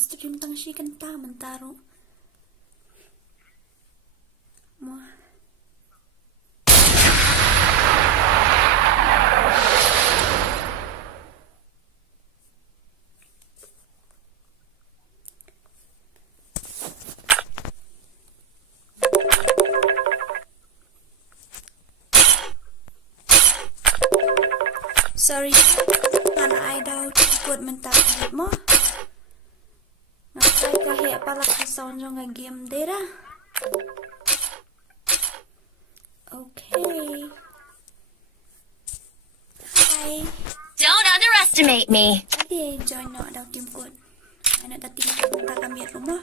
stream tang shi kan ta mentaro. Mo. Sorry, mana ai đâu cuột mình tập hết mo. Mà ai cả hệ pala kasau trong cái game đấy ra. Okay. Hi. Don't underestimate me. Ade join nó đâu tim cuột. Ana đã tim cuột ta kami at mo.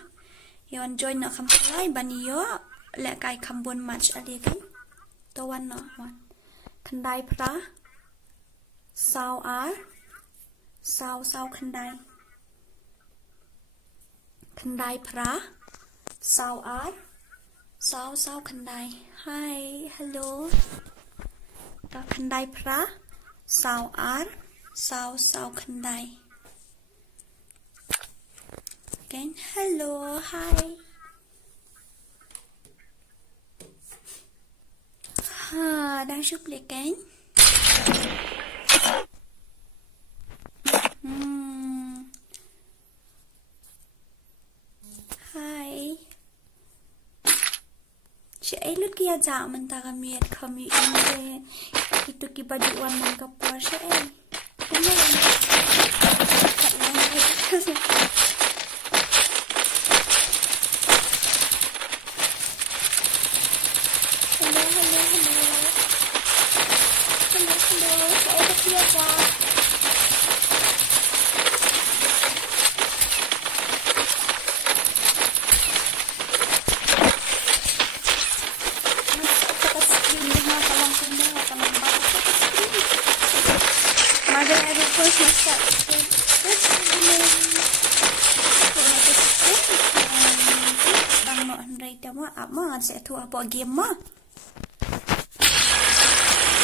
Yon join nó kham lai baniyo lẹ kai kham buôn match ade kan. Tawan nó mon. Khandai pra. Sao á sao khandai pra sao á sao khandai. Hi, hello. Ta khandai pra sao á sao khandai. Again, hello, hi. Ha, đang chụp lại cánh. Hi. Chị ấy lướt kia dạo mình ta kami in de itu ki bajuan man ka Porsche eh. Hello. Chị ấy lướt kia dạo. Sẽ thua bộ game mà.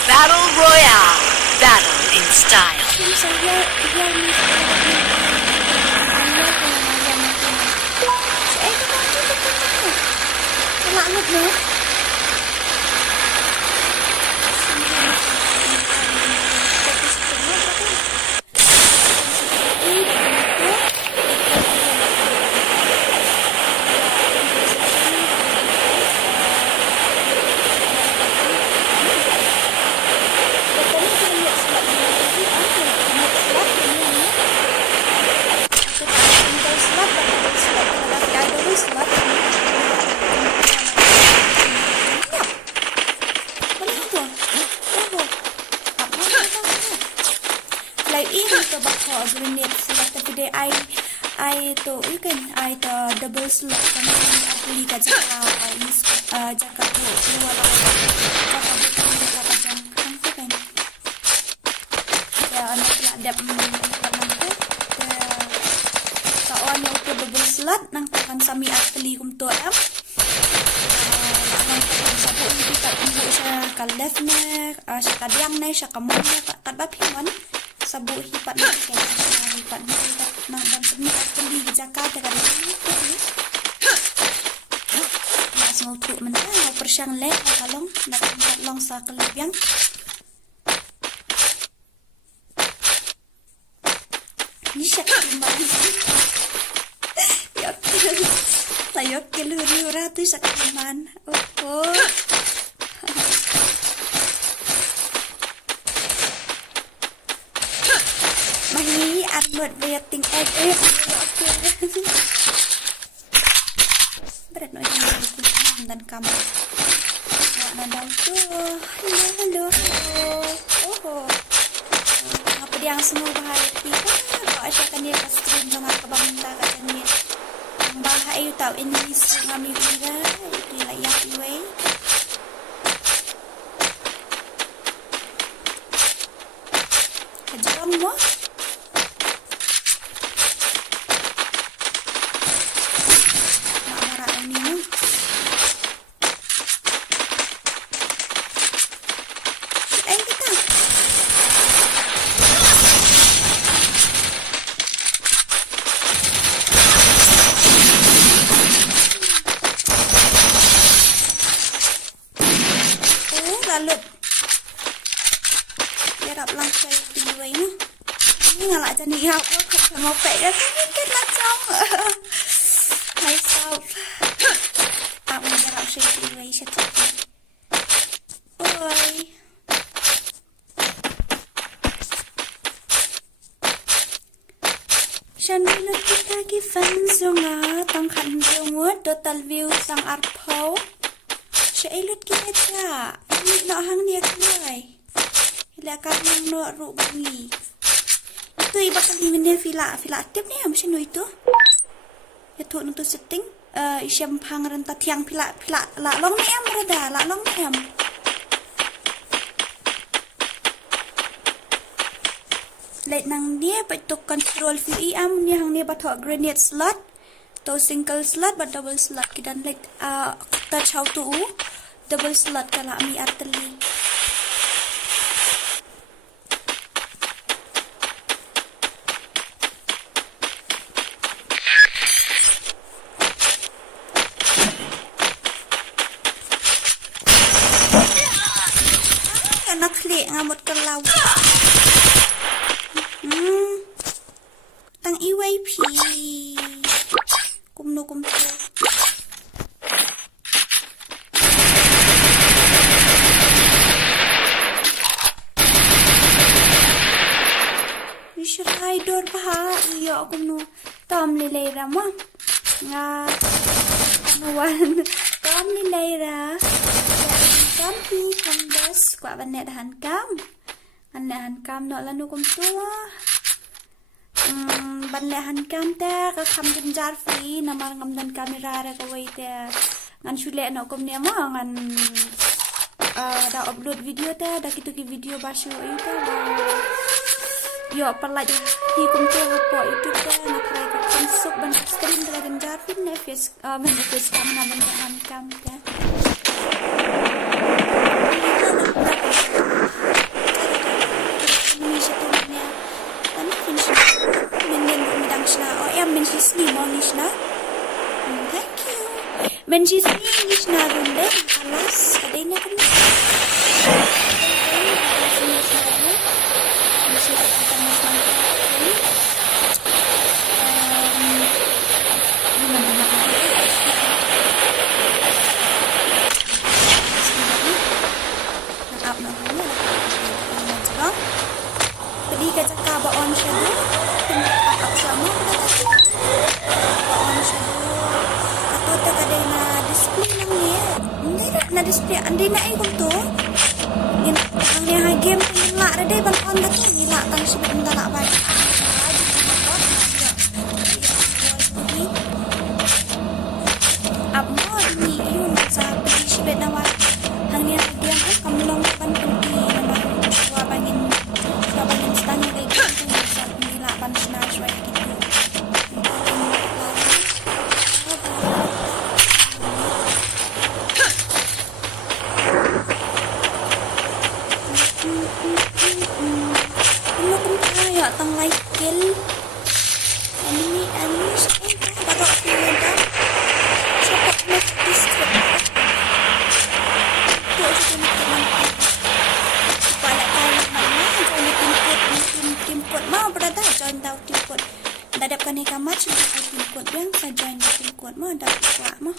Battle Royale. Battle in style. I double slot kami apli ka jaka I jaka po wala jaka bukan jaka jang kan kan ya anak ladap nanti kawan yang tu double slot nang takan sami apli kum to am nang sabu ini tak ibu sa kalef na sa kadyang na sa kamon na kadbap himan sabu hipat na kaya hipat na nang dan semi apli Jakarta kan langsung tu mana persiang lek kalong nak long sa kelebiang ni syak mana yok layok keluru ratu sak man oh mani admit waiting berat no ini dan kamu nak ada tu hello oh apa dia yang semua bahaya kita kalau asyik dia ke stream sama kebangunta katanya bahaya tahu ini ngami ira itu layak Kiwei Jong mo จะนี่เอาก็ขโมยไปแล้วก็ไม่เป็นละจ้องไม่ชอบเอามันจะเราใช้ดีไว้ชัดๆโอ้ยฉันไม่รู้ที่กี่ฟันส่งอ่ะต้องขันเดียวงดtotal view สังอัดโพใช้ลุดกี่จ้านี่เนาะหังเดียกเลยแล้วก็นั่งเนาะรูปนี้ตัวอีบักลีมันเนี่ยfila aktif nih macam nu itu ya tu untuk setting syiemFF rentat tiang fila la long ni am berada la long ni am let nang dia betul control view am ni hang ni batok grenade slot to single slot but double slot kidan let touch how to double slot kala mi arteli nak klik ngamut kelau tang iwei pi kum tu Israi dor baha iya kum nu tom lelai ramah nga anuan tom lelai ra cam pi không des quả vấn đề là hành cam nọ là nu công tua vấn đề hành cam ta có khăm chân jar free nằm ngắm đàn camera ra cái vậy ta ngăn chụp lẹ nọ công nè mà ngăn đã upload video ta đã gitu cái video baru itu ta yo pelaj hi công tua apa itu ta nak try ke konsep ban stream dengan jar free ne face face cam nằm ban hành cam ta men sini monish na thank you men sini nish na runde alas kadenya kan Jadi kita coba on shadow sama on shadow atau tak ada na display nang ni na display andi na ai tu in ang ni ha game la ra dai ban on dak ni la tang si ben la ba ab mo ni yung sa si ben na wa hang ni game ai kamlong ban penti na ba wa bangin stanya kay sa ni la ban smash right tang like kill ini Baroh Lyndem support make this tu supaya kalian mana join tim code mau berada join tau tim code dadapkan ni kamat tim code yang sa join tim code mau dapat kuat mah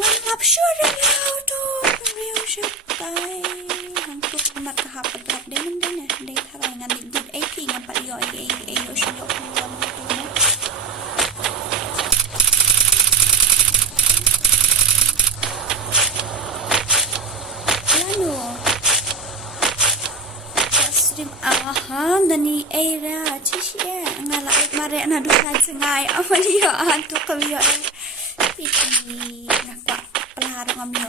ngap sure ya tu real shit tai hang tu mat tahap berat dia mendenya dia tharai ngan good AP ngan pak yo yo shuyok keluar tu lalu stream dani era cisia ngalak mare na dusa cengai apa dia tu kaliyo piti nakwa pelahara ngamyo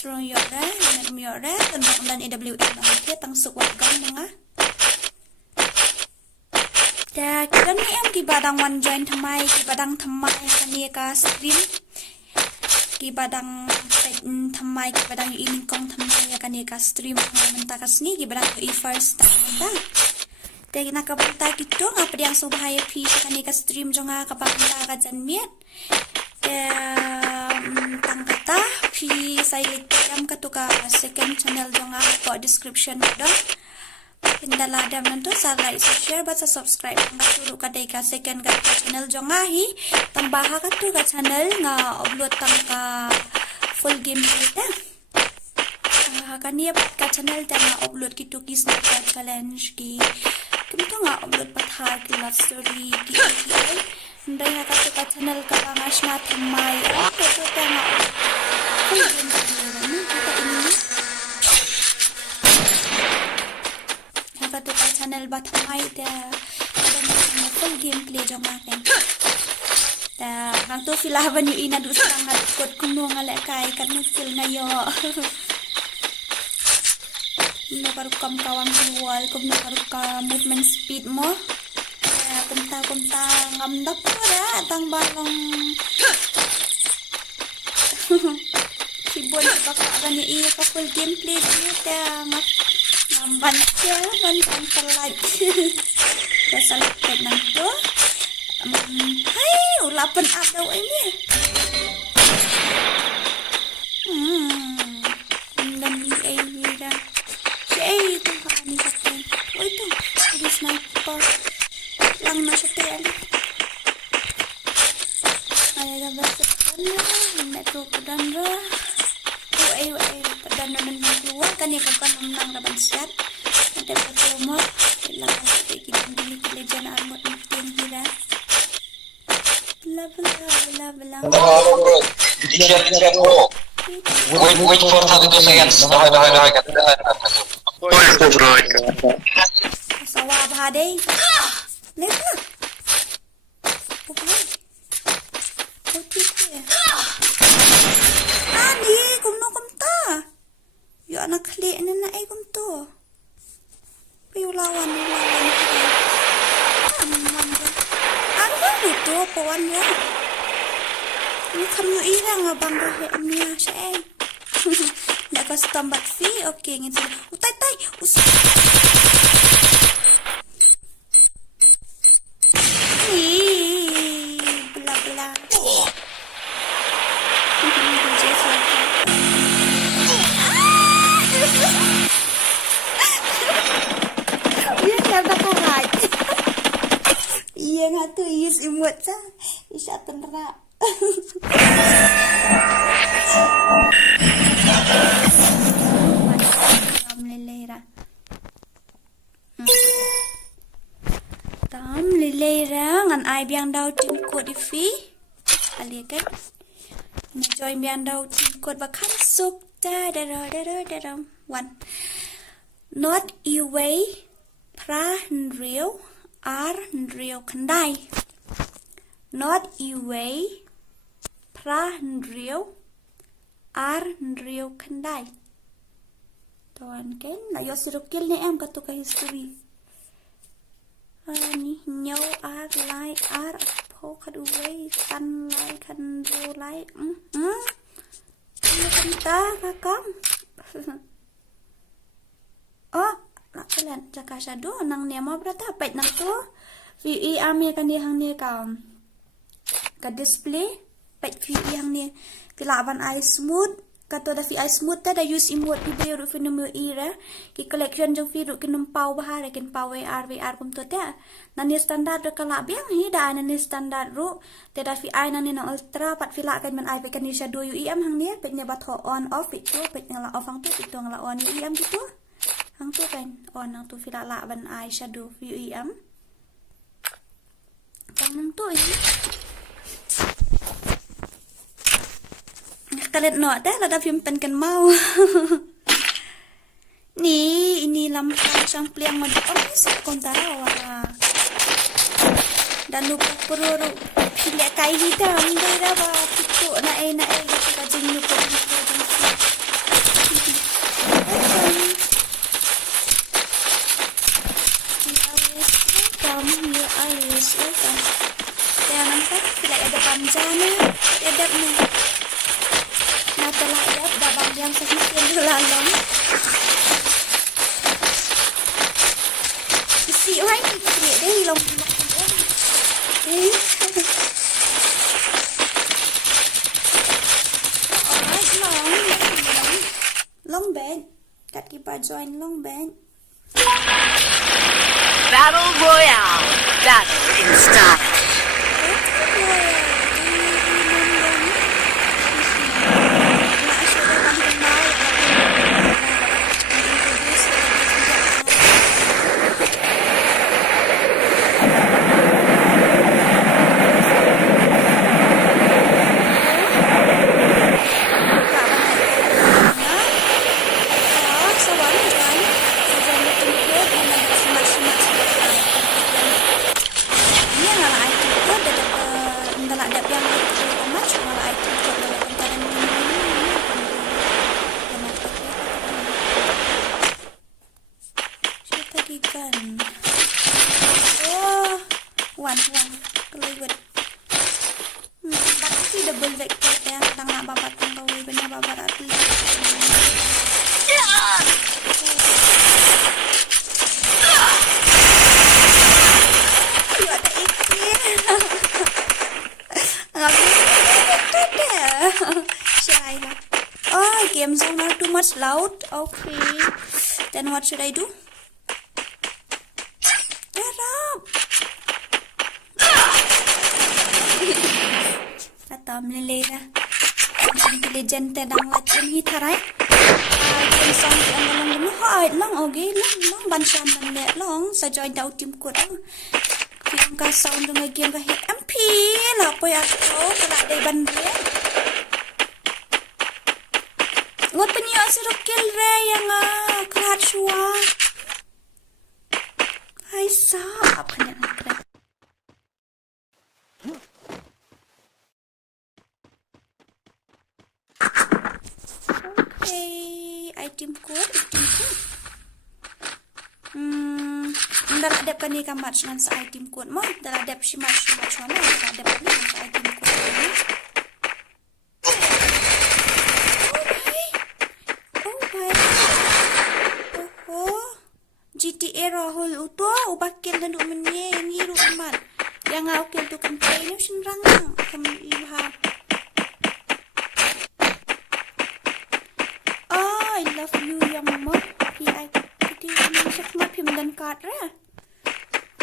Rong yore, net yore, dan AWM dia tang sukwat kan mga. Ya, kita ni am di badang one join thamai, di badang thamai kan ni ka stream. Di badang thamai, di badang ining kong thamai kan ni ka stream menta kasni, di badang first time ta. Dahil nakabanta gitu, ngapa yang subahaya pi kan ni ka stream jonga kapaganda ka janmiet. Tang kata pi saya lihat katuka second channel dong aku description dong Pindaladam nanto sa like, sa share, ba sa subscribe ang katulog ka day ka second ka channel Jong ahi. Tambaha ka to ka channel nga upload tang ka full gameplay ta. Kaniya ka channel ta nga upload ki to kis na ka challenge ki. Kumto nga upload pathar ki love story ki ay. Nday nga ka channel ka nga shna thamay. Ito ta nga full gameplay ra no kita ini. Ka channel ba thamay ta ada full gameplay Jong akin. Ta hang to filaban yu ina dus lang nga kot kuno nga lekay kat no fil na yo. Nakarukam kawang wall kung nakarukam movement speed mo. Kaya kumta ngamdap ko ra tang balong sibon baka gani iya ka full gameplay dito ngamban siya bantan talag. Kasalapit nang to. Hay, ulapan agaw ini. Dami ay hira. Ay, itong kaani sa pen. O, ito. Ito sniper. Lang na siya tayo. Ay, nabasa pa na. Metro pa dan ra. O, ay, padan na naman keluar. Kanya kagkanong nang raban siyat. Ada pa tumot. Ilang ka sa tayo. Kinang kelejan armot ng ting hira. Blah, blah. Di-share bro. Wait for 32 seconds. Dahay. Bro. Sawa ba day? Lep na. Okay. Ani, kumno kumta. Yo anak kli na ay kumto. Piyulawan. Ano ba ito? Pawan ya. Ini kamu ira nga Bankerlin niya siya eh. Nag-custom bat fee? Okay, ngin sila. Tay! Bla. Iya, nabakarat. Iya nga to, iyos imot sa. Isya tenra. Tam lilera ngan ai biang dau tim kod di fi ali kan ni join biang dau tim kod ba kan suk da one not Kiwei pra nrio ar nrio kandai not Kiwei pra nrio ar nrio kandai tuan kan la yo surukil ni em katu ka history ni nhau ar lai ar po kaduwei kan lai kan do lai kan ta kakam oh nak kalian cakap shadow nang nema berata pet nang tu vi ame kan dia hang ni ka display pet vi hang ni kilaban eye smooth kato da fi eye smooth ta da use emote di bayo fi numu ira ki collection jong fi ru kinum pau bahare kin pau VR kum to ta nani standard ka la biang hi da nani standard ru te da fi eye nani na ultra pat fi la kan man eye kan ni shadow yu am hang ni pet nya bat ho on off itu pet ngala off hang tu itu ngala on yu am gitu hang tu kan on hang tu fi la ban eye shadow fi yu am hang tu ini kalian no dah ada film kan mau ni ini Lambha sampel yang mau bisa kontawa dan lupa perlu pilih kai hitam dah ba pitu na kita jeng lupa ya nampak tidak ada panjangnya ada ni telah ada babang yang sedikit lalang isi orang ni dia long long bed kat kita join long bed Royale. Battle in style. Game zone are too much loud. Okay, then what should I do? Get up! Atam lelera. Intelligent dang lachin hi tharai. Game zone ti ang long dum hai long okay long ban sham ban le long sa join dau tim ko dang. Game ka sound ng game ka hit MP la poi ako kala dai ban le. What niya sirukil re yang kelat shua. Hai sap kanya kena. Okay, item code. Ndala adap kani kamat nan sa item code mo. Ndala adap shimat mana ndala adap kani sa item code. GTA Rahul uto ubakil na doon niya yang hero amat yang awkil tu kan tayo sinrang kami iha. I love you yang mo I piti kami sakmat him dan katra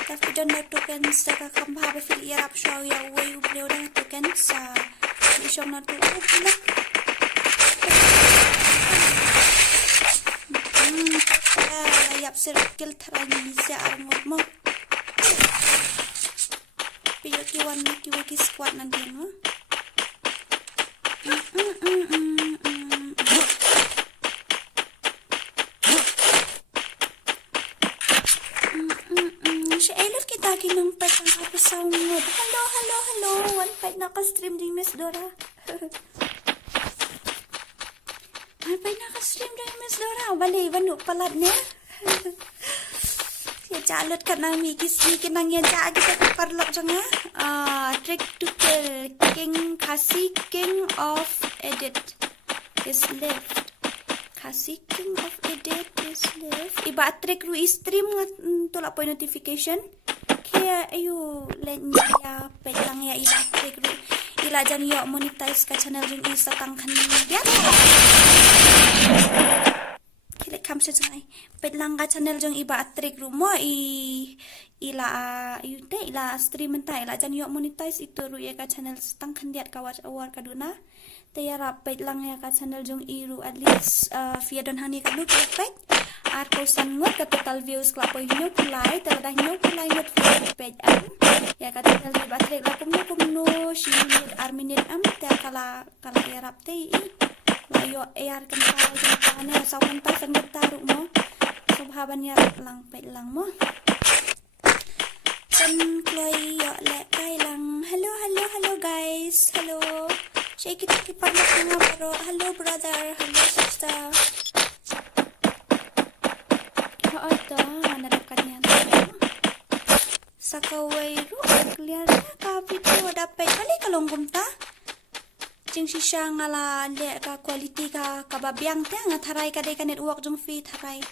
tapi dan to kan sa kakambha ba fil yarap show ya way ubleo dan to kan sa isong na to pula yap circle tharani sa armut mo piyo kiwan kiwei ki squad nandiyan mo siya elot kita kinang pet ang kapasaw mo. Hello one pet naka-stream din Miss Dora. One pet naka-stream din Miss Dora. Balei banu palat niya. Siya jalot ka nang mikis-mikin nang yan siya kita kaparlok siya nga. Trick to kill. Khasi king of edit is left. Khasi king of edit is left. Iba trick ru stream nga tulak po notification. Kaya ayo let niya pet lang ya iba trick ru. Ila dyan yo monetize ka channel yung isa tangkan niya. Kilik kam siya dyan ay. Pet lang ka channel yung iba at trick ru mo. Ila stream entah. Ila dyan yo monetize itu ru ya ka channel tangkan diat ka watch award ka duna. Taya rapet lang ya ka channel jong iru at least via don hani ka look pet at ko sangot ka total views kla po inyo kulay tada inyo kulay not view pet ya ka channel di batrek la kumno shinut arminit ta kala ya rap te layo air kan pa jong ne sa kan ta sangot taru mo subhaban ya lang pet lang mo kan kloy yo le kai lang hello guys hello Shake it keep on looking up, bro. Hello, brother. Hello, sister. Ito, nadakat niya. Sa kaway, clear na kapit ko. Dapat, balik ka longgom ta. Jing siya nga la, ka quality ka, kababiyang ta. Nga taray ka day ka network jong feed, taray.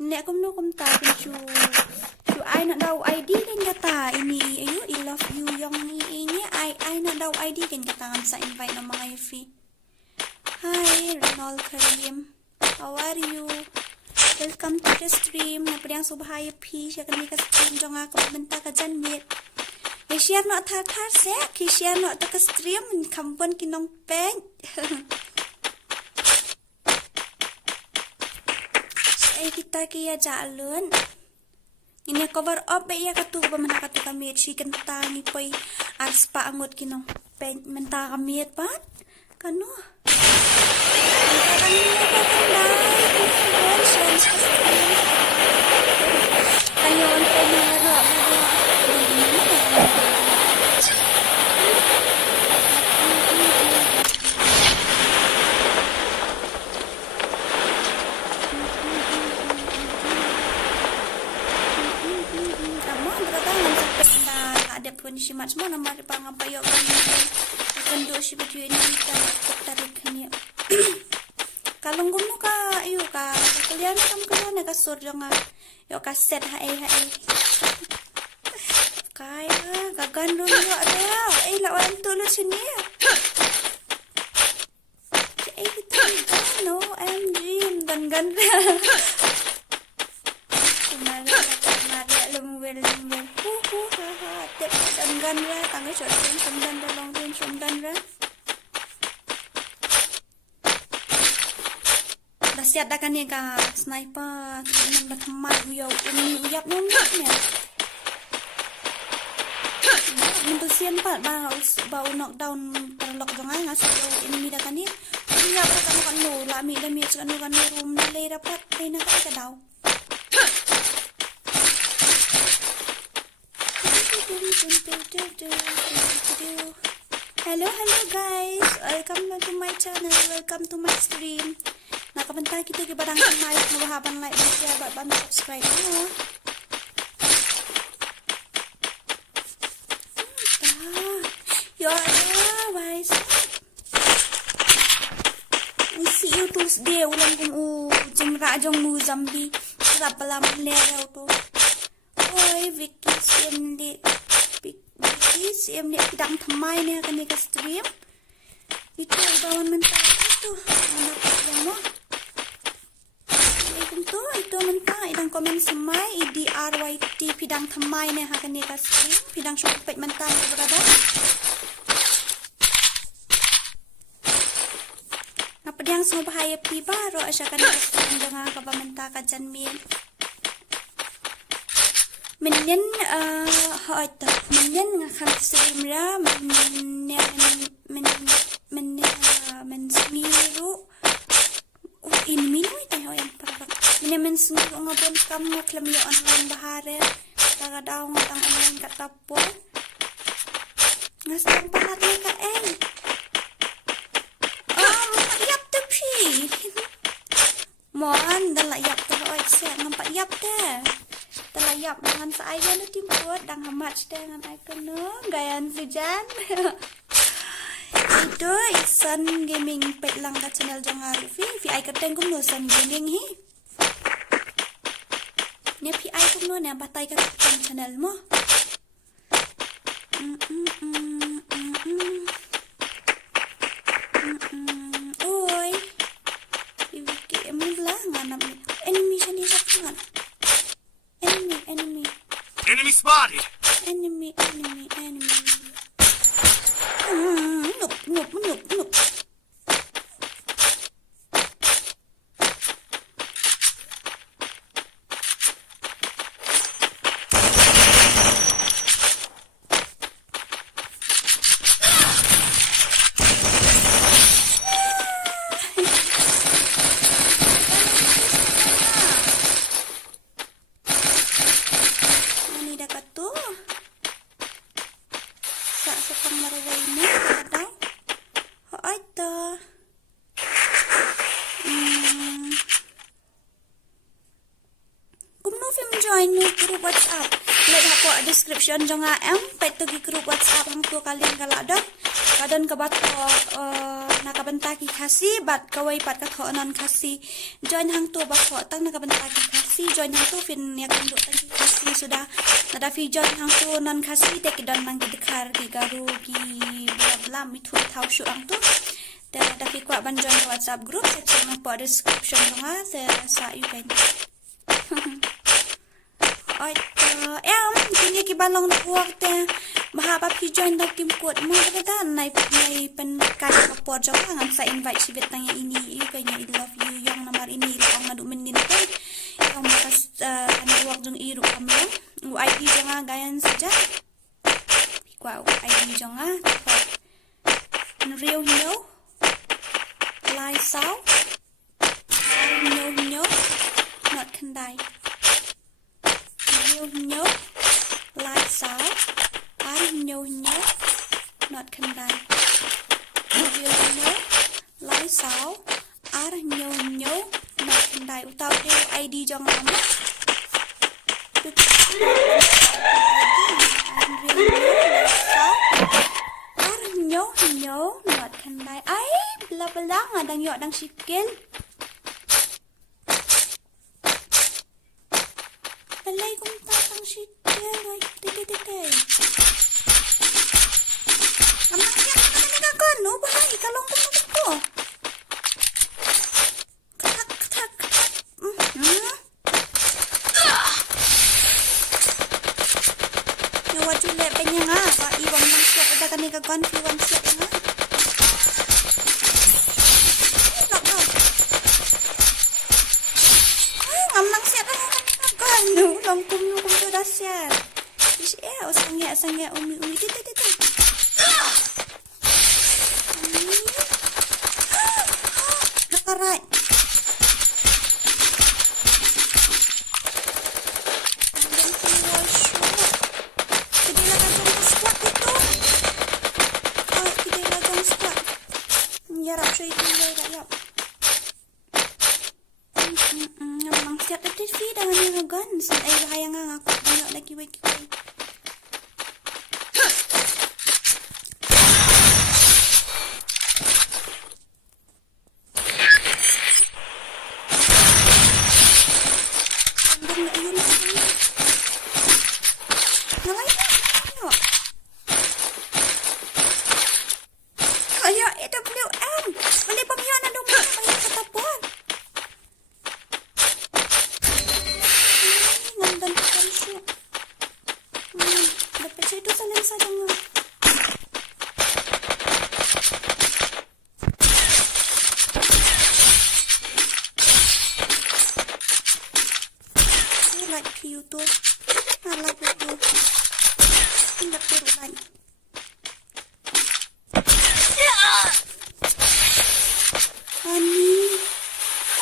Nek kum ta, pinchu. I nak daw ID kan kata ini ayo I love you yang ini I nak daw ID kan kata sa invite ng mga yufi. Hi Ronald Karim, how are you? welcome to the stream. Napa yang subhaya pi saya kami ke stream jong aku bentar ke jan mit. Share nak thar se, share nak ke stream kampun kinong pen. Kita kia jalan. Ini cover up ya katu pemana katu kami si kentang ni poi arspa angut kinong pen mentah kami pan kanu. Si mat semua nama dia pangapayok kenduk si baju ini kita tarik ni. Kalau ngomong ka ayo ka kalian kamu kalian ka sur jangan yo ka set hai kaya gagan dulu ada lawan tu lu sini kita no MG dan gan Mari lembel tep dan gan ra tang shot dan long range dan ra siap dah kan ni ka sniper nan berteman uyap ini uyap nongnya untuk sian pat bau knockdown terlock jangan ngasih ini dah kan ni uyap kan no lami kan room le rapat kena ka daw Hello guys, welcome to my channel, welcome to my stream. Nakabentar kita ke barang like, mabahaban like dan share buat bantu subscribe mo. Ya guys. We see you Tuesday ulang kung jengrak jong mu zombie. Sarap pala manleraw to. Oi, Vicky CMD pidang thamai ni akan ke stream. Itu bawan mentah itu. Mana mo? Itu mentah idang komen semai IDRYT pidang thamai ni akan ke stream. Pidang syupet mentah berada. Apa yang semua bahaya pi baru asyakan ke stream dengan kaba mentah kajan min. Menen menen ngakan stream ra men smiru in minui tayo yang parang men smiru ngabon kam ngaklam yo online bahare taga daw ngatang online katapon ngasang pahat ni ka yap to pi mon dala yap to oi se nampak yap te terlayap dengan saya nu timbut dan hamat dengan icon nu gayan sujan itu isan gaming pet lang ka channel jong vi icon tengkum nu san gaming hi ne pi icon nu ne batai ka channel mo oi ibu ke emula nganam animation ni sakngan Enemy spotted. Enemy. Nope. Description jong am pet tu group WhatsApp hang tu kalian galak dah kadon ke bat nakabentaki Khasi bat kawai pat ka non Khasi join hang tu bat tang nakabentaki Khasi join hang tu fin ya kanduk tang Khasi sudah nada fi join hang tu non Khasi tek don nang dikhar ki garu ki bla mi thu thau shu ang tu da fi kwa ban join WhatsApp group section apa description jong se sa you can Ôi em kini ki balong nak buat teh bahapa pi join dak tim kuat mo kata nai pen kai kapor jong ngan sa invite si betang ini kayaknya I love you yang nomor ini orang ngadu menin kan yang makas ana buat jong iru kami ID jong gayan saja wow ID jong real hino lai sao no not kendai nhớ lại sao nhớ not kendai nhớ lại sao nhớ not kendai utau dia ID jong lama nhớ not kendai ai bla bla ngadang yo dang sikil Balei kong tatang sikil ay tete amang siya ka na nagagano bahay kalong ko katak Nawat ulit pa niya nga iwang nang siya kada ka nagagano iwang siya nga amang siya ka nongrum tu dahsyat. Ish sangat umi tete. Nakarat. Yarap saya Kiwei yap. Memang siap TV dengan yang gun. Ay bahaya nga ako. Banyak na Kiwei. Kaya EWM. Balei pamihanan dong mga katapuan. Nandun pa rin siya. Dapat siya ito sa lensa nga. I like you too. I like you too. Hindi ko like.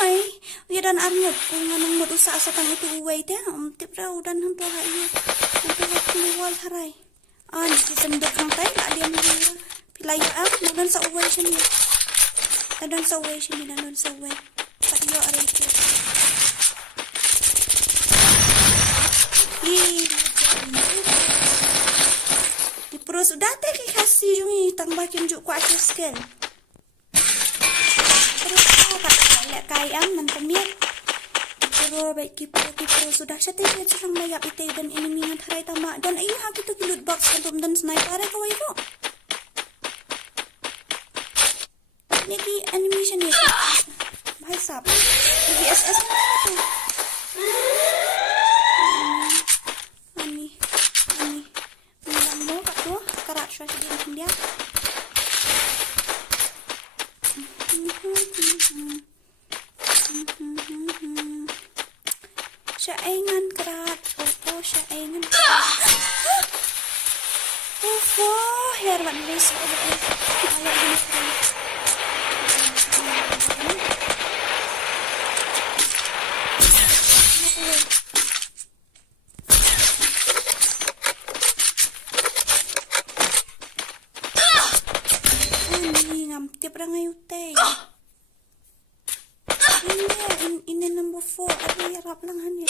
Ay, dan arnyot kung anong madusa sa tang ito uway te tip raw dan hanto hayo hanto keluar haray kisendok kang tay la dia mira pilayo nadan sa uway siya niya nadan sa uway sa iyo aray ito di pros udah te kay Khasi yung itangbakin juk ko ato skill kaya nan pemiat pero baik kipo sudah siya tayo sa layap itay dan inimingan haray tama dan ayun ha kita kilut box kantom dan sniper ay kaway ko niki animation ni bahay sap BSS ani mo kato karat siya din dia Syaingan kerat syaingan herwan lis ngam-tip ra ngayon tay ini number 4 ada yarap lang hanya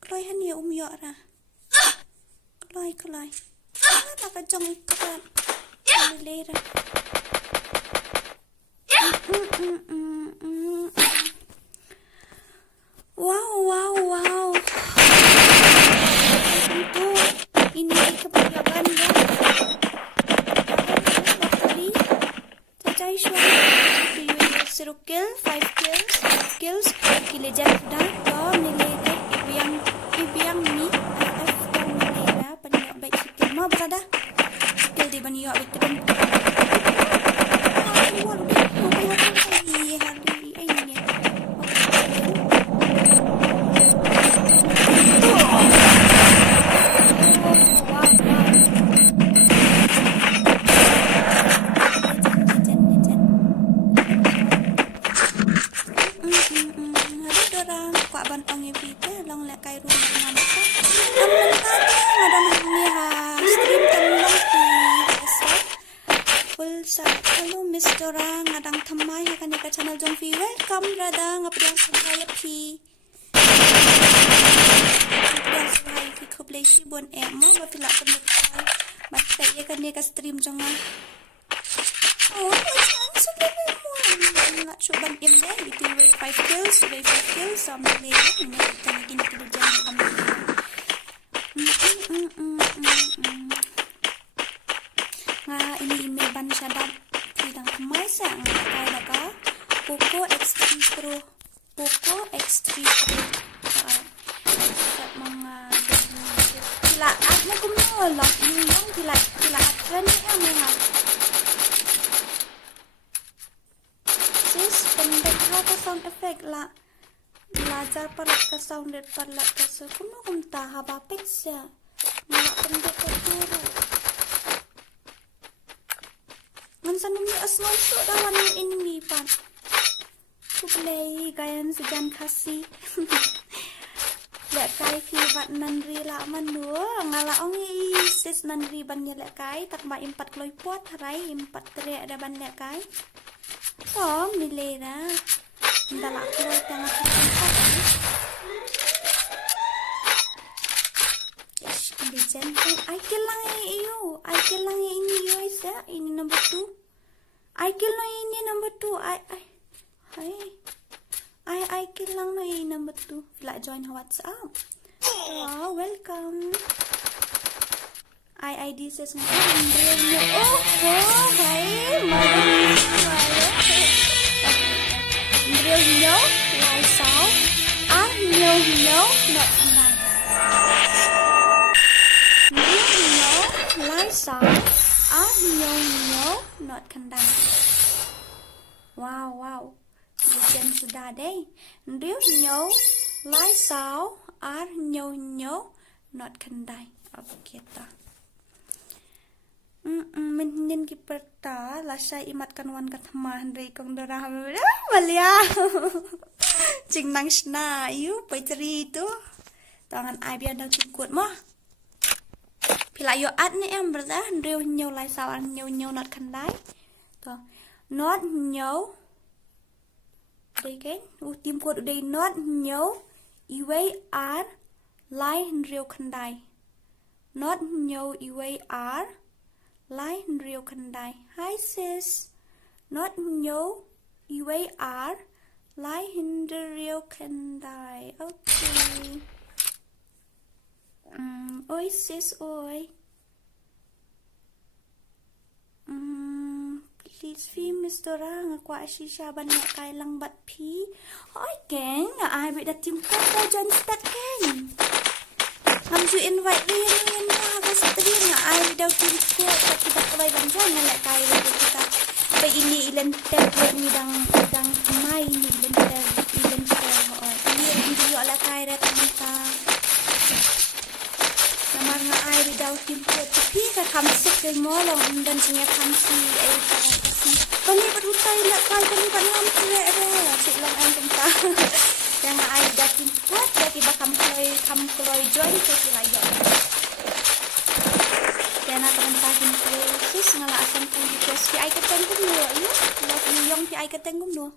kelai hanya umyo ra kelai tak Jong ikakan Balei ra wow itu ini kebahagiaan ya tadi cacai suara 0 kill 5 kills 5 kills legend dah nilai kuat ban ong evita long lek kai rumah ngam ko ada ni ha stream tolong biasa full sa hello Miss Dora ngadang thamai ha kan ka channel Jong fi welcome rada ngapriang saya pi yang saya ki khoblesi bon mo ba pila kan ba kai kan ni ka stream Jong oh nak coba game deh di Kiwei 5 kills sama Balei ini kita bikin dulu jangan nah ini email ban showdown tidak kemasa nggak ada Poco X3 Pro Poco X3 Pro tak mengada nak kumolak yang tidak kan yang memang pendek ka sound effect la belajar palat ka sound dan palat ka so kuno kumta haba pizza nak pendek ka turu man sanum ni asal so dawan ini pan Balei gayan sejan Khasi lek kai fi bat nanri la manu ngala ongi sis nanri ban lek kai tak ma 4 kloi pot harai 4 trek ada ban lek kai oh milera ndala ko tanga legend I kill lang ini yo isa ini number 2 I kill lang ini number 2 I kill lang na ini number 2 fila join WhatsApp oh welcome ID says oh hey no lai sao no not tonight no lai sao no not tonight wow Legend sudah deh no lai sao no not tonight okay ta Ngin ki perta la sai imat kanwan ka thama handai kong Dora Malia jing nang sna yu paitri tu tangan ai biar dang cikut mo pila yo at ni em berda reu nhau lai sao nhau not khandai to not nhau đây cái tim cột đây not nhau iwei ar lai reu khandai not nhau iwei ar lai reu khandai hi sis not nhau iwei ar lai reu khandai okay oi sis oi please fi Miss Dora ngakwa shisha ban nak kai lang bat pi oi keng ai bị đặt tim code cho join start keng Hàm chú invite riêng nha, các stream nga ai daw tim ko sa kita kalay banjan nga lại kay lagi kita. Kay ini ilenter ni dang mai ni ilenter ho. Ini video ala kay ra tamta. Namar nga ai daw tim ko tapi ka kamsik kay mo long dan sinya kamsi ay kami berutay la kay kami panam re silang ay tamta. Yang ai datin kuat jadi bakam kloy join ke silaya. Kena teman-teman sis ngala asan pun di post pi ai ketengkum dua ya. Lah ni Yong pi ai ketengkum dua.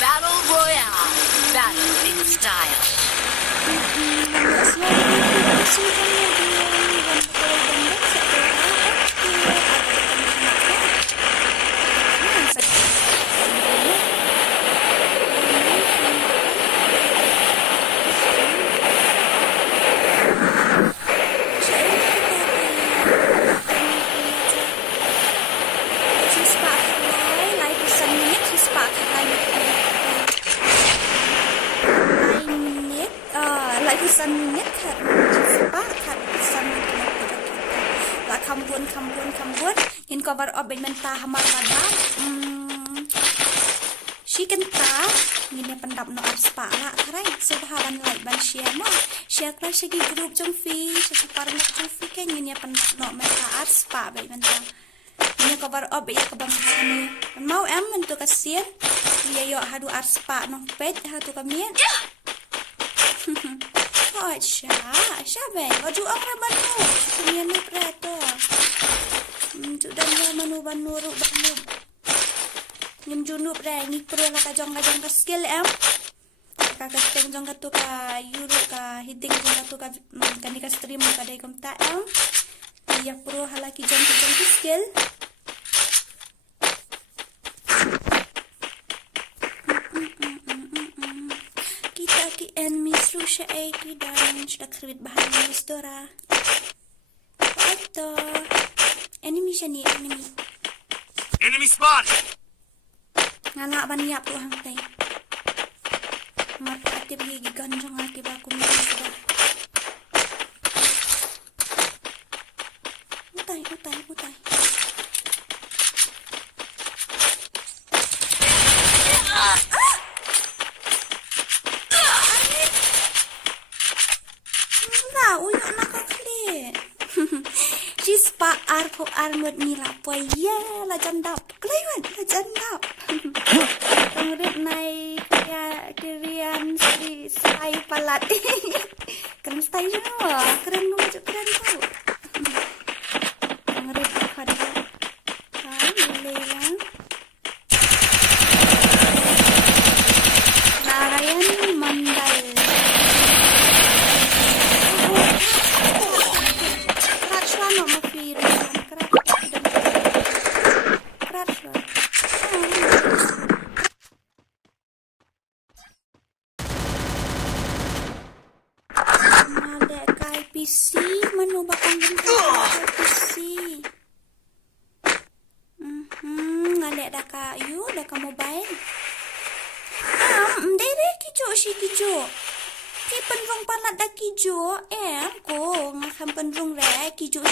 Battle Royale. Battle in style. In cover of benta hamar pada she can ta ngin pendap no arspa la krai subhaban like ban share krai shagi group Jong fi shagi parna Jong fi kan ngin pendap no meta arspa benta Ini kabar ob ya kabang kami. Mau mentu kasir. Iya yo hadu arspa nong pet hatu kami. Oh, siapa? Baju orang banu. Kami ni preto. Sudah ni manu ru banu. Ngin junub re ni pro la ka jong ka skill ka jong ka tu ka yuru ka hitting jong ka tu ka kani ka stream ka dai kom ta ya pro halaki jong ka skill kita ki enemy susha ki dan sudah kredit bahan ni Dora atau enemy spot. Ngana baniap tu hang tai. Mata ati bagi ganjong aki baku mi sudah. Utai. Uyuk nak klik. Cispa arko armut ni lapoi ya la jandap. Kelaiwan la jandap. Murid naik kirian si sai palat. Keren style semua. Keren tu. Murid pada. Hai boleh ya. Narayan Mandal. Kerajaan mau pilih kerajaan. PC menu bakang bentuk PC. Ngalek dah ka you dah ka mobile. Dere kijo. Ki penrong palat dah kijo. Ko ngakam penrong re kijo.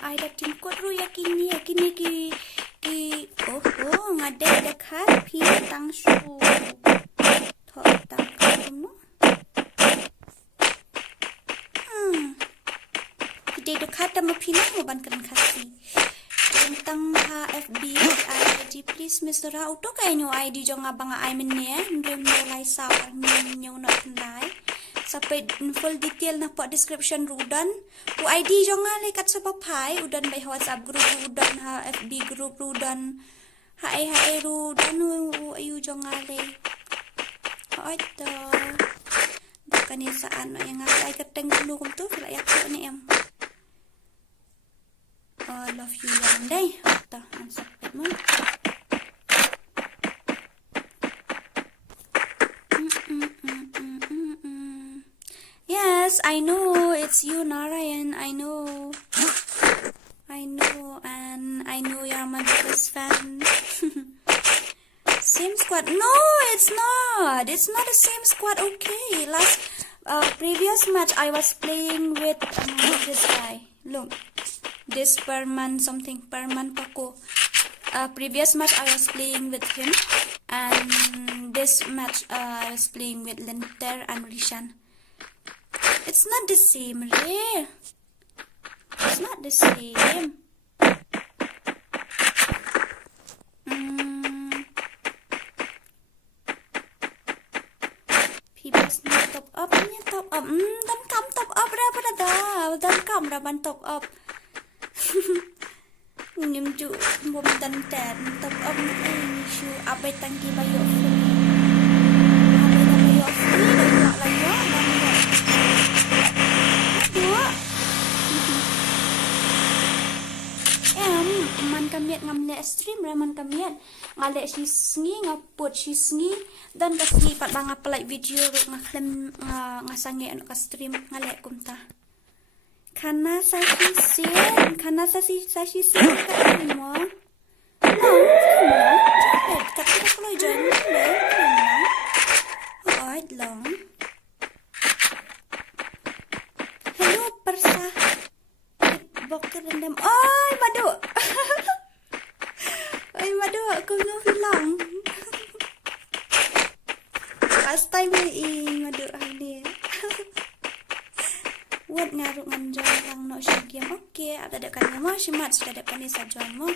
Ai dah timput ru yakini ki ngade dekat pi tang su. Dia dekat sama pinang mau Bankerlin Khasi. Tentang FB ID please Mr. Auto kayaknya ID jong abang ai menye ndem mulai sawar nyo nak kendai. Sampai full detail na po description rudan. U ID jong ale kat sa papai udan by WhatsApp group rudan FB group rudan. Hai rudan u ayu jong ale. Oito. Bukan saan yang ay keteng dulu kum tu kila yak ni em. Love you yang day. Ata ang sakit mo. Yes, I know it's you Narayan. I know and I know you're my biggest fan. Same squad. No, it's not. It's not the same squad. Okay. Last previous match I was playing with this guy. Look. This Perman Poco. Previous match I was playing with him. And this match I was playing with Lyndem and Rishan. It's not the same, Ray. It's not the same. Top up. Dan kam top up dah pada dah. Dan kam dah ban top up. Ngim ju bom dan top up ni issue abai tangki bayo free. Abai dah bayo free dah buat lagi dua. Man kamiat ngamle stream man kamiat ngale si sngi ngaput si sngi dan kasi pat bang apply video ngaklem ngasange ka stream ngale kumta kana sa sisen ka mo no kat ko join le right long hello persa bokter Lyndem oi madu aku nak hilang. Last time ni madu hari. Wad ngaruk nganjong lang no syagim. Okey, ada kan mo simat sudah ada ni sajon mo.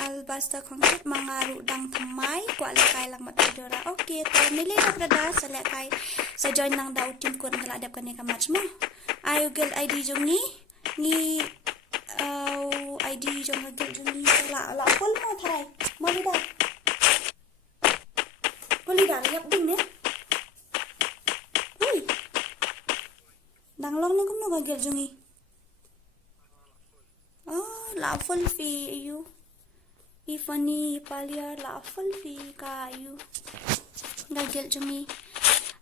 Albasta konkret mengaruk dang temai kuat lekai lang mat Dora. Okey, to milih dah selekai sajon nang dau tim kun kala adap kan ni kamat mo. Ayo gel ID jong ni. Ni ID jong gel ni la full mo thai. Mo lidah. Mo lidah yap ding ne. Dang long nang kumno gel jong ni. Oh, la full fi you. Ifani palia la full fi ka you. Gagel jumi.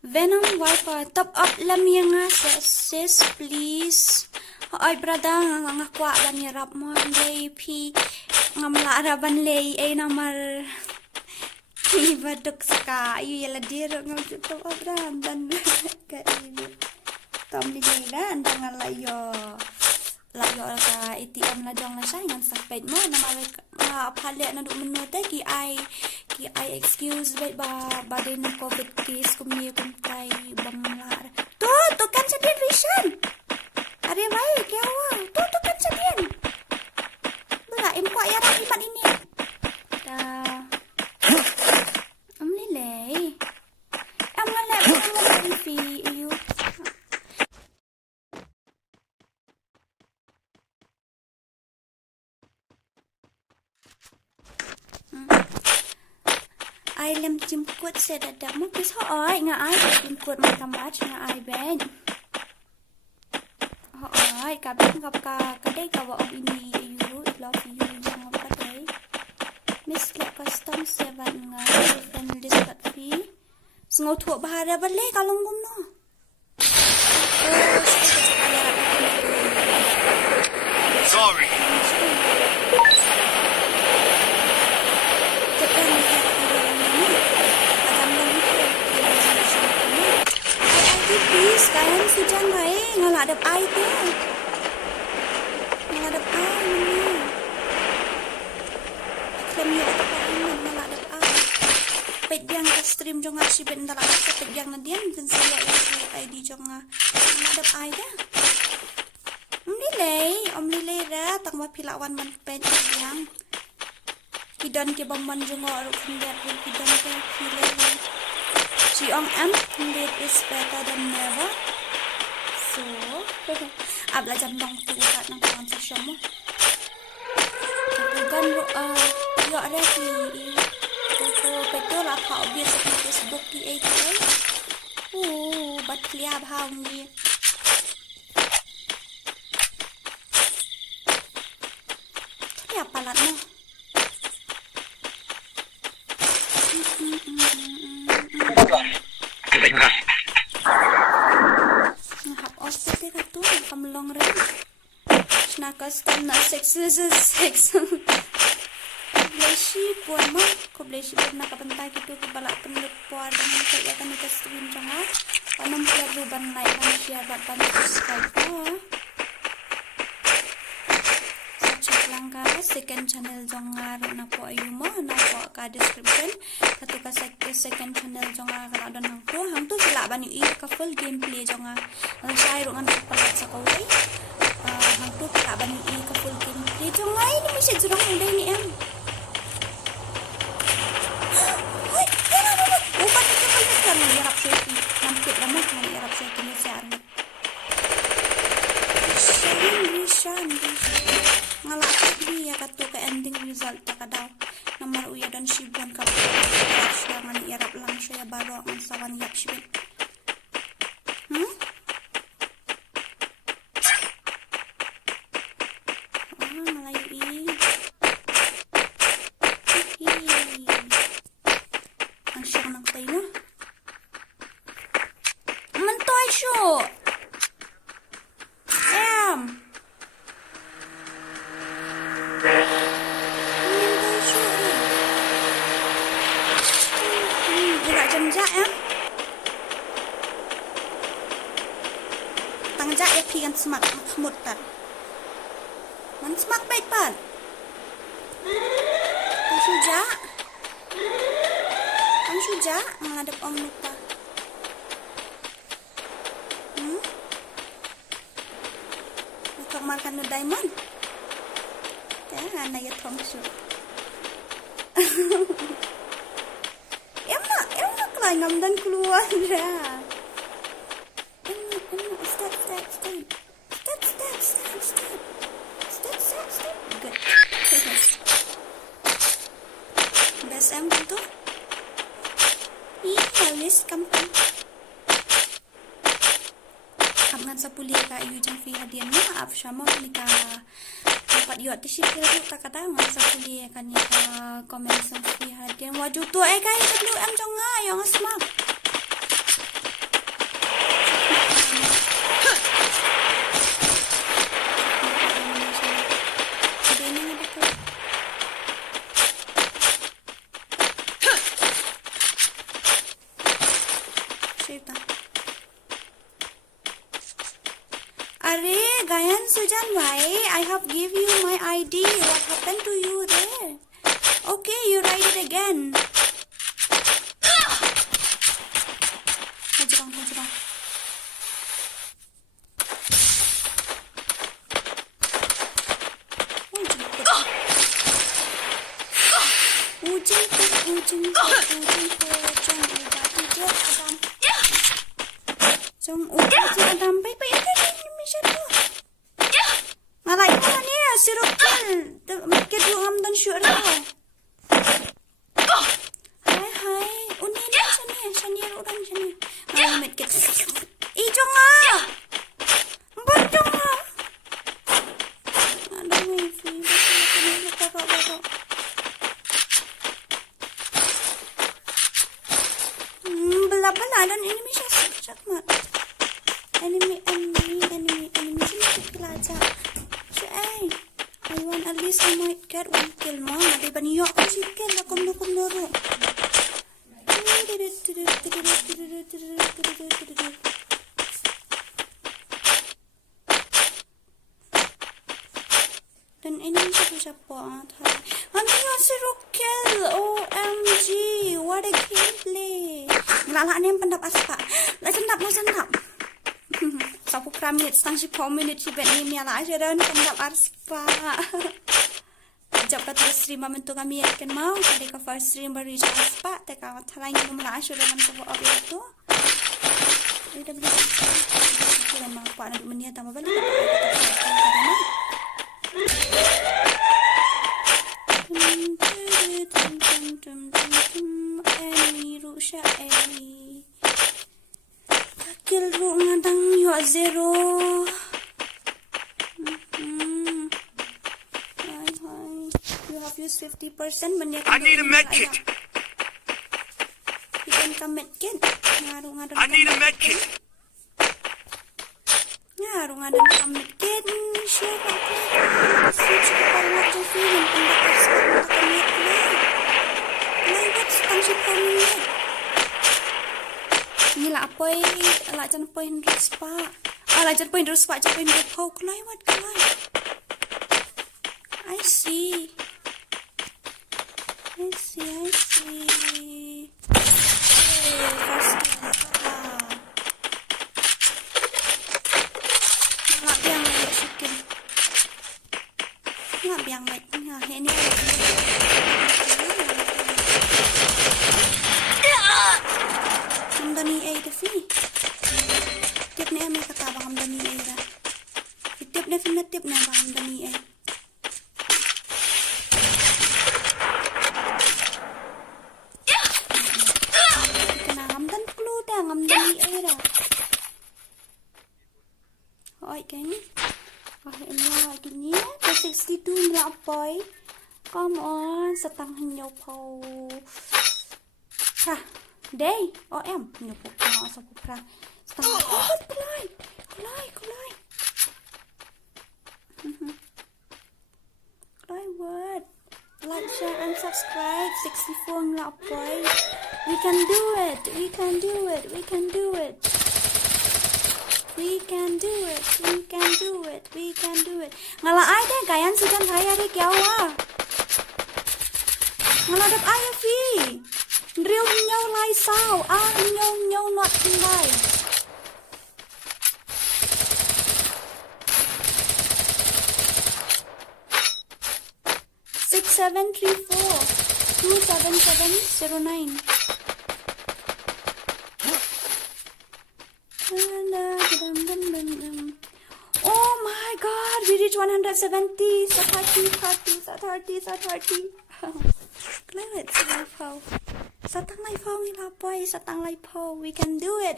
Venom wiper top up lam yang sis please. Ay brada nga kwa ban yarap mo lay pi ngamla araban lay ay namar ibadok ska you yala diro ngam top up dan ka ini. Tom di dan dengan layo ka ATM na jong na siya ngan sakpet mo na mapali na doon mo tayo ki ay excuse ba din na COVID case kumniyo kumtay banglar to kan sa din vision are mai kaya wa to kan sa din bala impo yara ipan ini ta amlilay fi you ai lem jemput sedadak mo kis hoy nga ai jemput macam macam nga ai ben hoy kabin kap ka kadai ka wa ini you love you yang apa dai miss la custom 7 nga dan discount fee sengo thu bahara balai kalong gum no Sorry. Please, kalian sujan baik, nggak ada air tu, nggak ada air ni. Kami ada air, nggak ada air. Pediang ke stream jonga si benda lah, pediang nadian dan saya itu ID jonga, nggak ada air dah. Om lelai dah, tak mau pilawan man pediang. Kidan ke bamban jonga orang kendat, kidan ke pilih. Jong late is better than never. So, abla jam dong tu kat nang transaction mo. Tugan yo ready. Betul lah kau biasa di Facebook di AI. Bat clear bhau ni. Tapi apa lah no? Ngahap ospite ka tu kamlong rin. Snakas tam na sex. Kubleshi puan mo. Kubleshi puan nakapantay kito kubala penlut puan dengan kaya kan ito stream janga. Panam kaya ruban na ikan siya batan subscribe ko. Langkah second channel jonga na po ayu mo na po ka description ketika second channel jonga kalau ada hang tu sila ban yu ka full gameplay jonga ang share ngan pelat sa kawai hang tu sila ban yu ka full gameplay jonga ini message jurang udah ni em oi bukan itu kan yarap safety mampit lama kan yarap safety ni siar Shan ngalakit dia katu ke ending result takadaw namar uya dan shibuan ka siya man irap lang siya Baroh ang sawan yap shibit malayo ang siyang nagtay mo mantoy siyo kan smak mahmutan man smak baik pan kan suja menghadap om lupa makan no diamond. Jangan ayat thong su. Em nak kelai ngam dan keluar dah. Em nak step. Good. Best em tu. Iya, list kampung. Ngan sa puli ka yu jang fi hadian maaf sama nika dapat yot ti sikil tu tak kata ngan sa puli kan nika komen sa fi hadian waju tu kai WM jong yang smak. Gayan Sujan, why? I have give you my ID. What happened to you there? Okay, you write it again. Hajrong. Ujung Jong udah Adam baik ini mission tu. Ngalai mana ni sirukkan maket ruam dan syura. Hai uni ni sani orang sani. Ngalai maket. Jong ah. Bojong ah. Ada wifi betul. Bela dan ini mission sakmat. Enemy sini pelajar. So, I want at least I might get one kill more. Ada banyak aku sih kill aku dulu. Dan enemy siapa? Hanya seru kill. OMG, what a gameplay. Ngelala ni yang pendap aspa. Lah sendap. Sapu kramit stang si minit si bet ni miala aja dan pendap arspa. Jap kata stream mentu kami akan mau kali ke first stream baru arspa teka thalang ni mala aja dalam sebuah objek tu. Ida beli. Kita mau pak nak menia tambah balik. Enemy rusha enemy. Kill ru ngadang yo zero. Hi. You have used 50% benda. I need a med kit. You can come med kit. Ngarung. I need a med kit. Ngarung come med kit. Share aku. Switch ke pilot to film pendapat sekarang tak net play. Lewat stang si minit. Ni lah apa lah jangan point ruspa. Jangan point ruspa, jangan point repau. Kelai. I see. Ngap yang baik. Ini. Hamdani ay defi. Tip na may katabang hamdani ay ra. Tip na finatip na hamdani ay. Kana hamdan kluda hamdani ay ra. Oi kani. Akhirnya gini. 62 na boy. Come on, setang hinyo pau. Ha. Day, em nhập cuộc nào sao cuộc ra Kelai word like, share and subscribe 64 ngọc boy. We can do it. Ngala ai deh gayan sujan saya deh kiawa. Ngala dap ai fi. Real nhau lai sao? Nhau not lai. 8734 27709. Oh my god, we reached 170. So 30. Let's live how. Satang live how ni lah boy, satang live how. We can do it.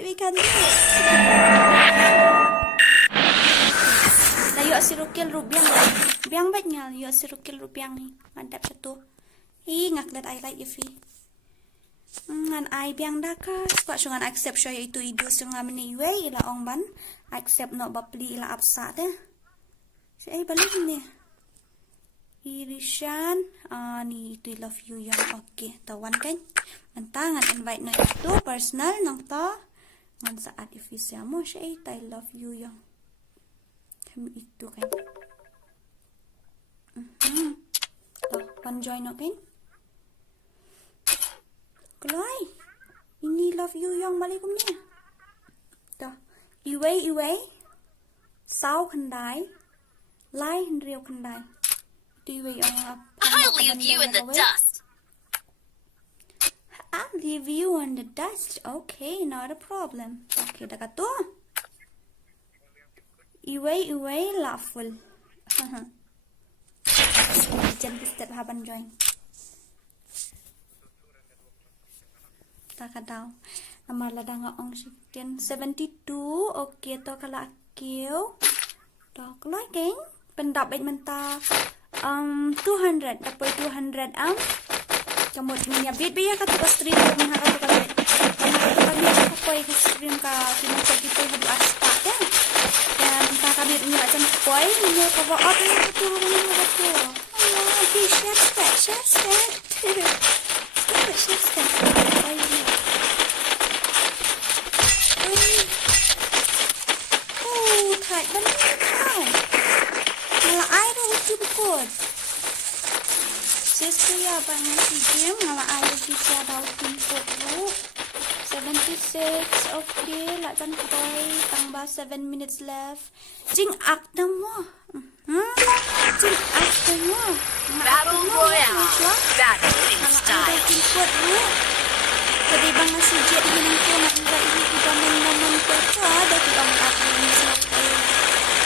Dah yuk sirukil rubiang. Biang baik ngal yuk sirukil rubiang ni. Mantap satu. Ngak let I like if he. Ngan ai biang dah ka. Sebab sungan accept show itu idu sungan meni way ila ong ban. Accept nak bapli ila apsa deh. Si ai balik ni. Irishan, ni itu love you yang okay. Tawan kan? Mentangan invite na itu personal nang ta. Ngan saat ifisya mo siya I love you yang. Kami itu kan. Pan join no kan? Kelai. Ini love you yang balik ko niya. Dah. Iway. Sao kandai. Lai hendriyo kandai. I'll leave you in the dust. I'll leave you in the dust. Okay, not a problem. Okay, dah kata. Iway, laughful. Jangan step haban join. Tak kata. Nama lada ngong sikian 72. Okay, to kalau akiu. Dah kalau geng. Pendap mentah. 200 dapat 200 kamu punya bit biya ka to stream mo ha ka to kami ko ay stream ka kimo sa kita hadu asta ya dan ta kami ni macam koi ni ko ba at ni to ni ko to okay share oh thai ban thai malah ai dah utuh bukod. Sis ya banyak si game malah ai dah kita dah utuh bukod. 76, okay, lah jangan koi tambah 7 minutes left. Jing ak demo. Jing ak demo. Battle Royale. Battle in style. Jadi bang nasi jet ini ko nak ini kita main ko ada di bang ak ni sampai.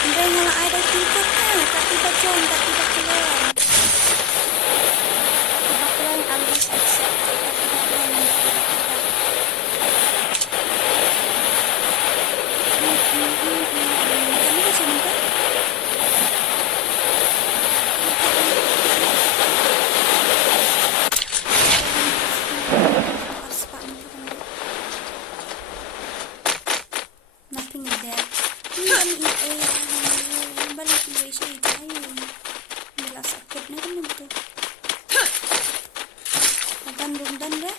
Hindi nga lang ay daw tingkot na. Katiba dyan, katiba kulang. Katiba kulang, alis accept. Katiba kulang. Kami kasi nito? Nothing is there. Balik Kiwei siya tayo. Nila sakit na rin ito. Magandang rin.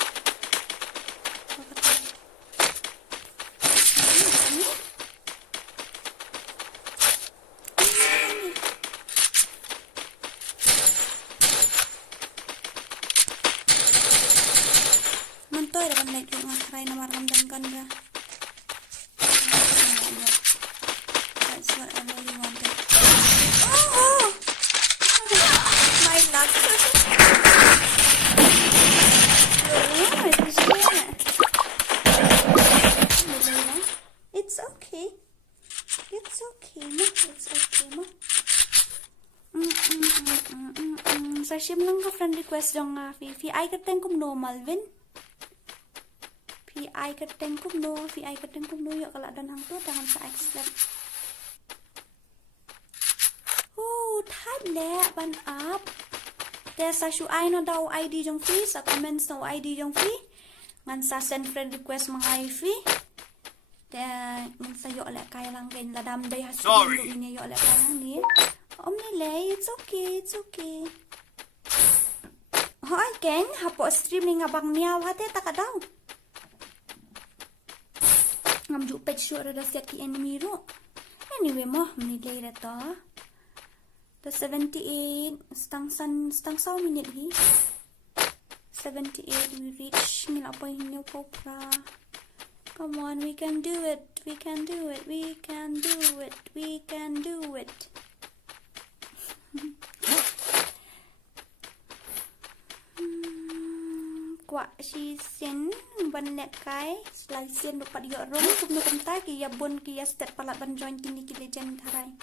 Mantoy dapat naik yung mga karay na maramdaman ka na. That's what I really wanted. Oh! My luck. It's okay. It's okay, ma. It's okay, ma. Sa sim lang ka friend request dong nga, Fifi. Ay kateng kum no, Malvin. Pi kateng kum no. Yuk kalau dan hang tu tangan sa accept. Thắt lẹ ban up. Để sa shu ai nó đâu ID trong phí, sa comment no ID trong phí. Ngan sa send friend request mga ifi. Để ngan sa yo lẹ kaya lang gain la dam day hasu ini yo lẹ kaya lang ni. Ni le, it's okay. Hoy geng, hapo stream ni ngabang niaw hate takadaw. Ngam ju page sure da set ki enemy ro. Anyway mo, nilay ra to. The 78 stang sao minute hi 78 we reach ngila po hinyo po pra. Come on, we can do it. wak si sen ban net kai selai sen dapat yo rom kum no kentai ki ya bon ki ya step palat ban join kini ki legend tharai.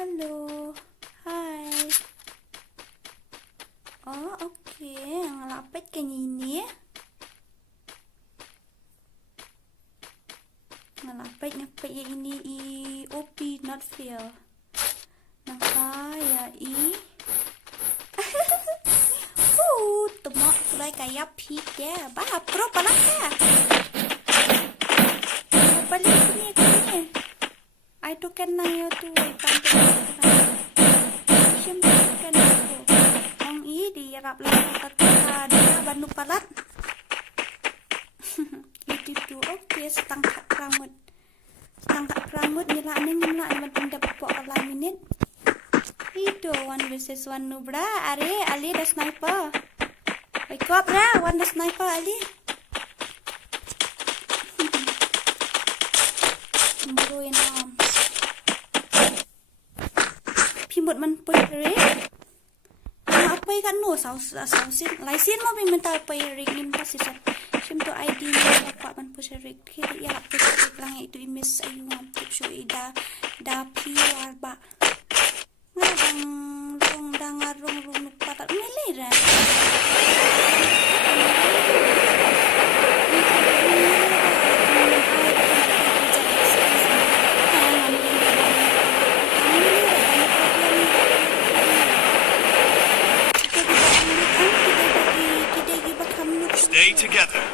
Halo. Hai. Oh, okay. Ngelapet ke ini. Ngelapet ya ini OP not fail. Napa ya temak sulai kayak pik ya. Bah, pro panak ya. Balik ni kan. I tu kan na yo tu kan ong di rap lang kata dia bandu palat. Itu tu okey setangkat rambut. Setangkat rambut nyela macam dapat pok kalai minit. Itu 1 versus 1 nu bra. Ali dah sniper. Wake up bra, 1 dah sniper Ali. Buruin arms. Pimbut man pun red. Apa ikan no sausin. Laisin mau minta apa rig nim pasti sat. Sim tu ID ni dapat man push rig. Kira ya push rig lang itu imis ayu ngam tip show ida pi warba. Ngarong nu patat melera. Stay together.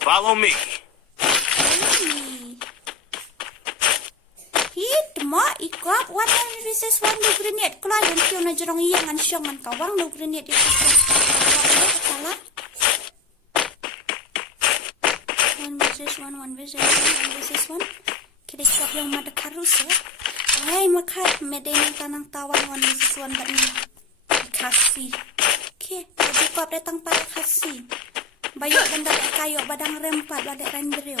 Follow me. Ikut 1 versus 1 lu grenade kelai dan kau na jerong iya ngan syong ngan kawang lu grenade itu salah 1 versus 1 kita ikut yang mada karus ya. Hai makat medeni tanang tawang 1 versus 1 kat ni Khasi. Okay, jadi kau datang pada Khasi bayok dan dapat kayok badang rempat balik renderiu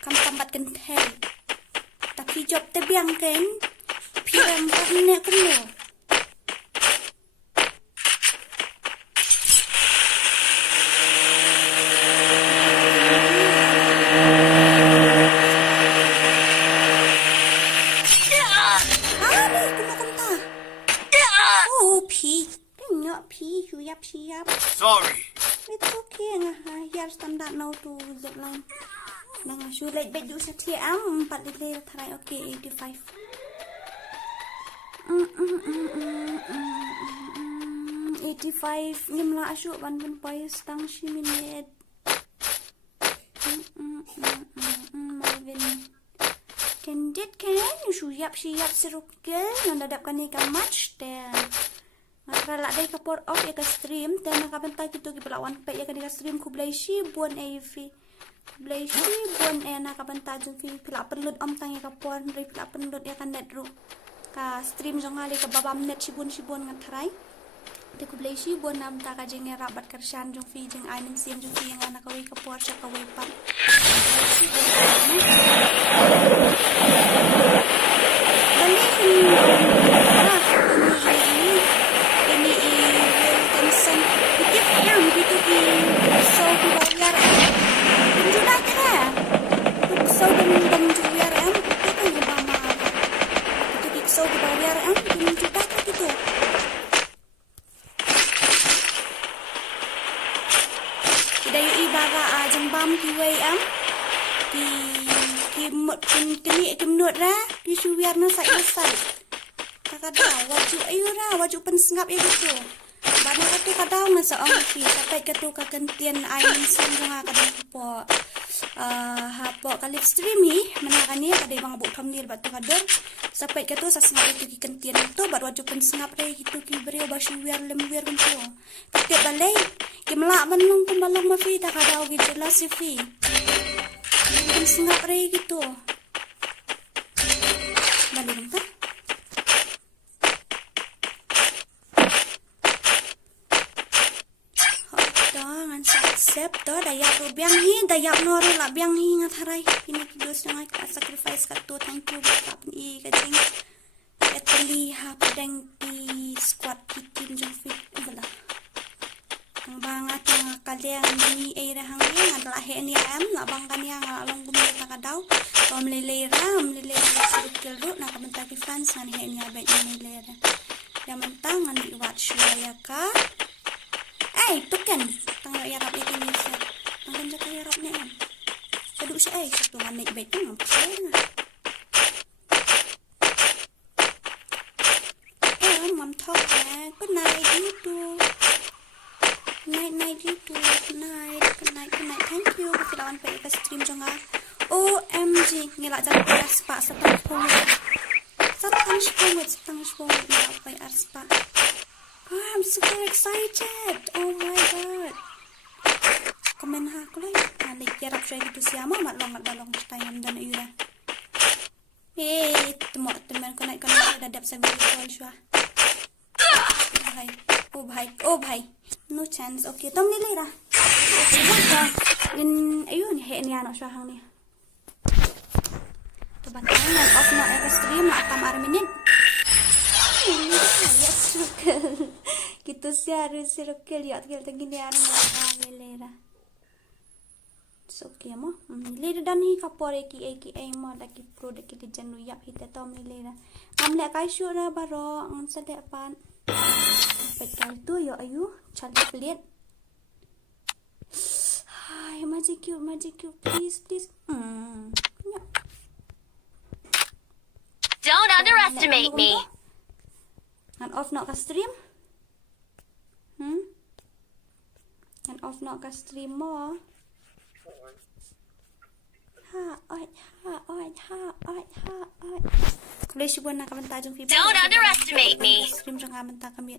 kam tambat gentel. Tapi job terbiang kan piram kat ni kena. Sorry. It's okay ngah here standard now to zip line. Nang shoe like bed du setia 4 liter tharai okay 85. 85 ngimla asyuk ban pun payah stang shi minit. Marvin. Tendit kan siap seru ke nan dadapkan ni kan match dan Makrala day ka pour off ya ka stream dan nakabantay kito gipalawan pa ya ka stream ku Balei shi buon AV Balei shi buon nakabantay jung pila penload om tang ya ka pour ri pila penload ya ka net ro ka stream jong ali ka babam net shi buon ngatrai te ku Balei shi buon nam ta ka jeng rabat kershan jung jeng ainin siem jung yang ana ka wi ka pour sha ka wi pam Kiwei Kiwei kemnut ra di suwiar na sai kada waju ayu ra waju pensengap ya gitu bana katu kada masa ongki sampai katu ka kentian ain sen nga kada po hapo ka live stream hi manakani kada bang bu thamnir batu kador sampai katu sa sengap itu ki kentian itu baru waju pensengap re gitu ki brio ba suwiar lemwiar gitu tapi balai kimla manung kumbalang mafi ta kada ogi jelas fi pensengap re gitu balik entah accept to dayak ro biang hi dayak no ro la biang hi ngatharai ini kidos nang ka sacrifice ka to thank you ka pni ka jing terlihat pedang di squad kitin jong fit bala. Ang bangat nga kaliang ni ay rahang niya adalah niya nak bangkan niya nga along gumita ka daw. So mlilera circle ro na kamantaki fans nga niya ba mlilera. Yamantang nga ni watch ya ka. Ay tukan tang yarap ikan ni sa. Ang ganda ka yarap niya. Saduk siya ay sa tuhan naik baik tang apa. Mom talk good night YouTube. Night YouTube. Good night. Thank you. Kasi lawan pa ikas stream jo nga. OMG. Ngila dyan pa aspa sa tangspongit. Ngila pa aspa. Oh, I'm super excited. Oh my god. Komen ha ko lang. Like yarap siya gitu siya mo. Matlong tayam dan ira. Hey, teman ko na dadap sa video siya. Oh bhai, no chance. Okay, tom nilai dah. Ayun, niya na siya hang niya. Tubantayan na, off na extreme, nakamar minit. Yes, circle. Gitu siya, circle. Yat, kita gini ano na nilai dah. So, okay mo. Nilai dah ni kapore ki mo lagi pro daki di janu yap hita tom nilai dah. Amle kai shoot na Baroh, ang sadek pan. Petal tu ya ayu cari pelit. Hai magic cube please. Don't underestimate me. And off nak ke stream? And off nak ke stream mo? Kalau si buat nak komentar jom fiber. Don't underestimate me. Stream jom komentar kami.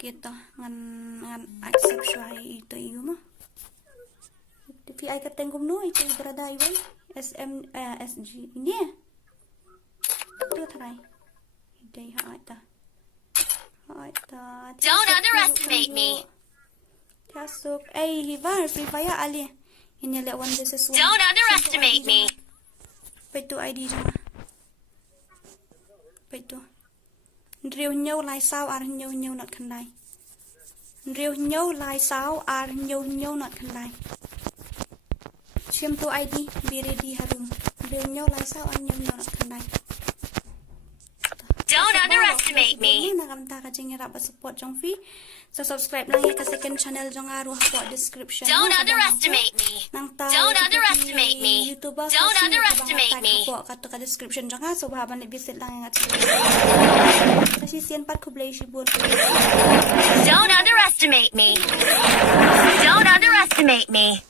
Kita ngan accept suai itu iyo mah. Tapi ai kateng gumno itu berada iwan SG ini. Tu tharai. Dei ha ta. Don't underestimate me. Tasuk. Hivar free fire ali. Ini lihat one versus one. Don't underestimate me. Petu ID jom. Petu. Rêu nhau lai sao ar nhau nọt khăn lai. Rêu nhau lai sao ar nhau nọt khăn lai. Chiếm tu ID biri di harum. Rêu nhau lai sao ar nhau nọt khăn lai. Don't underestimate me. Nakamta ka jeng yarap support jong free. So subscribe lang ya ka second channel jong aru support description. Don't underestimate me. Don't underestimate me. Don't underestimate me. Kato ka description jong ha. So bahaban ni visit lang yang at kasi syiemFF ko Balei si buat. Don't underestimate me. Don't underestimate me.